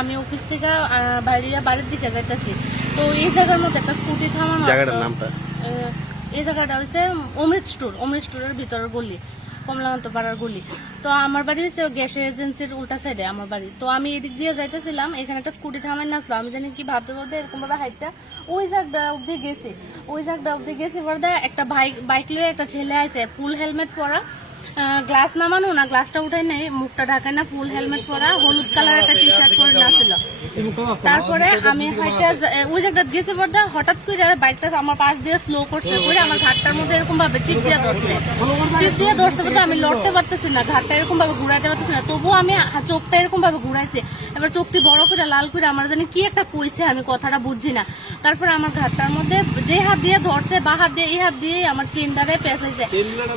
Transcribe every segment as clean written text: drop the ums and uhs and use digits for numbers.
আমি অফিস থেকে বাইরে বাড়ির দিকে যাইতেছি। তো এই জায়গার মধ্যে একটা স্কুটি থামানো। জায়গাটার নামটা? এই জায়গাটা হচ্ছে অমৃত স্টোরের ভিতরের গলি, কমলাকান্ত পাড়ার গলি। তো আমার বাড়ি হচ্ছে গ্যাস এজেন্সির উল্টা সাইডে আমার বাড়ি। তো আমি এদিক দিয়ে যাইতেছিলাম, এখানে একটা স্কুটি থামাই না আসলো। আমি জানি কি ভাবতে ভাবতে এরকম ভাবে হাইটটা ওই জায়গাটা অব্দি গেছি বলতে একটা বাইক লিয়ে একটা ছেলে আছে, ফুল হেলমেট পরা, গ্লাস নামানো না, গ্লাসটা উঠাই নাই, মুখটা ঢাকায় না, ফুল হেলমেট পরা, হলুদ কালার একটা টি শার্ট পরে নাছিল। তারপরে আমি ওই জায়গাটা গেছে পর্দা হঠাৎ করে বাইকটা আমার পাশ দিয়ে স্লো করছে করে আমার ঘাটটার মধ্যে এরকম ভাবে চিপ দিয়ে ধরছে বলতে আমি লড়তে পারতেছি না, ঘাটটা এরকম ভাবে ঘুরাইতে পারতেছি না। তবুও আমি চোখটা এরকম ভাবে ঘুরাইছি। এবার চোখটি বড় করে লাল করে আমার জানি কি একটা কইছে, আমি কথাটা বুঝছি না। তারপরে আমার ঘাটটার মধ্যে যে হাত দিয়ে ধরছে বা হাত দিয়ে এই হাত দিয়ে আমার চেনটারে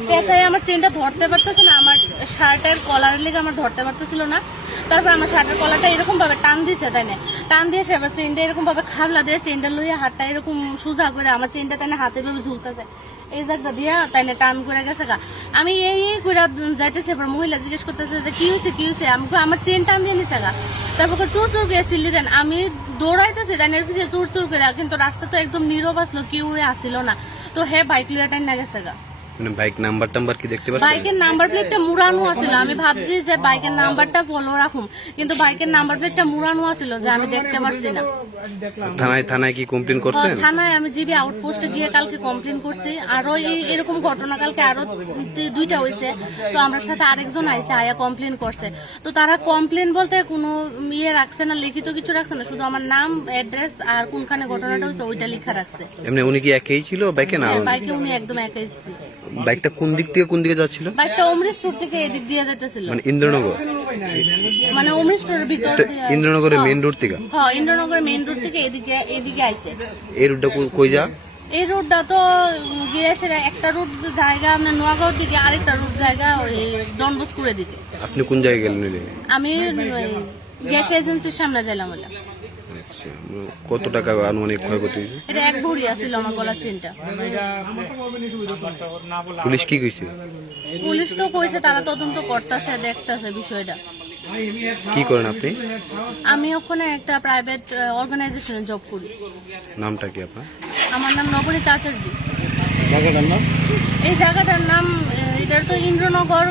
পেঁচাই আমার চেনটা ধরতে পারতেছে না, আমার শার্টের কলারের লেগে আমার ধরতে পারতেছিল না। তারপর আমার শার্টের কলারটা এরকম ভাবে টান দিছে, তাই না, টান দিয়ে সে এবার চেনটা এরকম ভাবে খাবলা দিয়ে চেনটা লইয়া হাতটা এরকম সোজা করে আমার চেনটা তাই না হাতে ভাবে ঝুলতেছে এই জায়গাটা দিয়া তাই না টান করে গেছে গা। আমি এই করে যাইতেছি, এবার মহিলা জিজ্ঞেস করতেছে যে কি হয়েছে আমি আমার চেন টান দিয়ে নিছে গা। তারপর চোর গিয়ে চিল্লি দেন, আমি দৌড়াইতেছি তাইনের পিছিয়ে চোর করে, কিন্তু রাস্তা তো একদম নীরব আসলো, কেউ আসিল না। তো হ্যাঁ বাইক লইয়া টাইন না গেছে গা। বাইক নাম্বার কি দেখতে পাচ্ছেন? বাইকের নাম্বার প্লেটটা মুড়ানো আছিল, আমি ভাবছি যে বাইকের নাম্বারটা ফলো রাখুম, কিন্তু বাইকের নাম্বার প্লেটটা মুড়ানো আছিল যে আমি দেখতে পারছি না। থানায় কি কমপ্লেন করছেন? থানায় আমি জিবি আউটপোস্টে গিয়ে কালকে কমপ্লেন করছি। আরো এরকম ঘটনা কালকে আরো 2টা হয়েছে। তো আমার সাথে আরেকজন আইসে আয়া কমপ্লেন করছে। তো তারা কমপ্লেন বলতে কোনো রাখছে না, লিখিত কিছু রাখছে না, শুধু আমার নাম, অ্যাড্রেস আর কোনখানে ঘটনাটা হয়েছে ওইটা লেখা রাখছে। এমনি উনি কি একাই ছিল বাইকে না? বাইকে উনি একদম একাই ছিল। বাইকটা কোন দিক থেকে কোন দিকে যাচ্ছিল? বাইকটা অমৃত স্টোর থেকে এদিক দিয়ে যেতেছিল, মানে ইন্দ্রনগর, মানে অমৃত স্টোরের ভিতর, ইন্দ্রনগরের মেইন রোড থেকে? হ্যাঁ, ইন্দ্রনগরের মেইন রোড থেকে এদিকে আইছে। এই রোডটা কই যা? এই রোডটা তো গিয়েছে একটা রুট জায়গা আপনার নোয়াগাঁওর দিকে, আরেকটা রুট জায়গা ওই ডনবস্কুরের দিকে। আপনি কোন জায়গায় গেলেন? আমি গ্যাস এজেন্সির সামনে গেলাম। আচ্ছা, কত টাকা আনুমানিক ক্ষয়ক্ষতি হয়েছে? এটা 1 ভরি আছিল আমার গলার চেনটা। পুলিশ কি কইছে? পুলিশ তো কইছে তারা তদন্ত করতেছে, দেখতেছে বিষয়টা। কি করেন আপনি? আমি ওখানে একটা প্রাইভেট অর্গানাইজেশনে জব করি। নামটা কি আপনার? আমার নাম নবনীতা আচার্য। জায়গাটার নাম? এই জায়গাটার নাম এটার তো ইন্দ্রনগর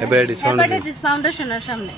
হেপাটাইটিস ফাউন্ডেশনের সামনে।